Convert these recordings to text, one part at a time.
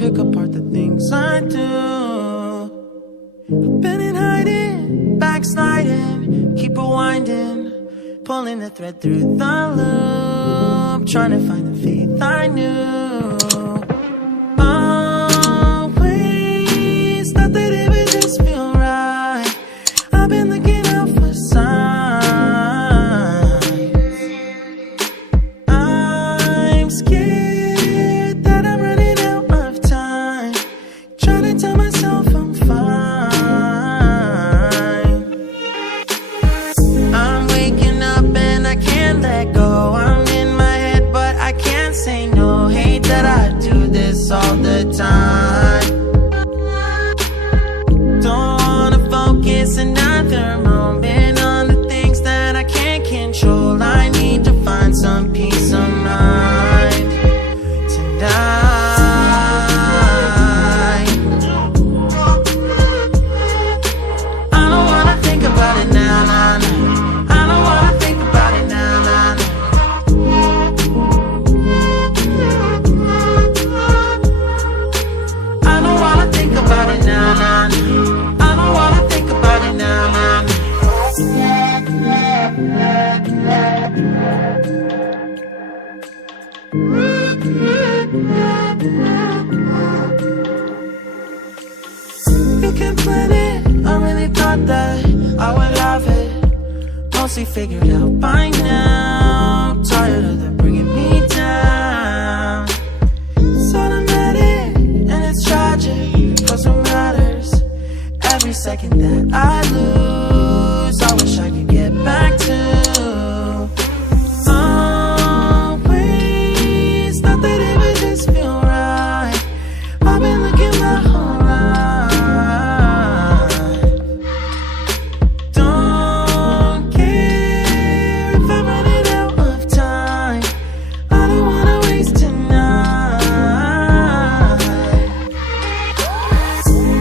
pick apart the things I do. I've been in hiding, backsliding, keep rewinding, pulling the thread through the loop, trying to find the faith I knew. Always thought that it would just feel right. I've been looking out for signs. I'm scared that I'm running out of time, trying to tell myself I'm fine. I'm waking up and I can't let go. I'm in my head but I can't say no. Hate that I do this all the time. Don't wanna focus another moment on the things that I can't control. I need to find some peace of mind tonight. I don't wanna think about it now, nah, nah. I don't wanna think about it now, nah, nah. I don't wanna think about it now, nah, nah. I don't wanna think about it now, nah, nah. You can plan it, I really thought that I would have it mostly figured out by now. Tired of them bringing me down. It's automatic and it's tragic, cause it matters. Every second that I lose, I wish I could get back to. Always thought that it would just feel right. I've been looking my whole life. Don't care if I'm running out of time. I don't wanna waste tonight.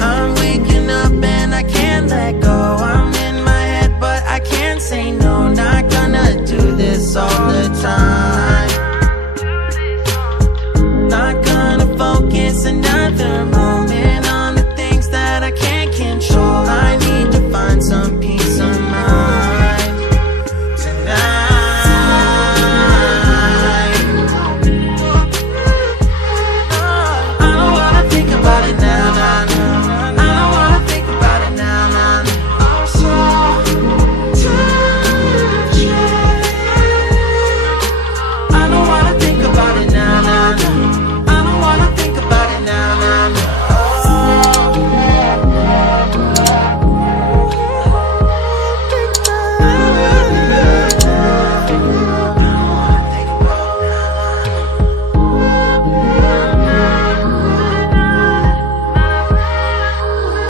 I'm waking up and I can't let go. I'm in my head but I can't say no. Not gonna do this all the time. Not gonna focus another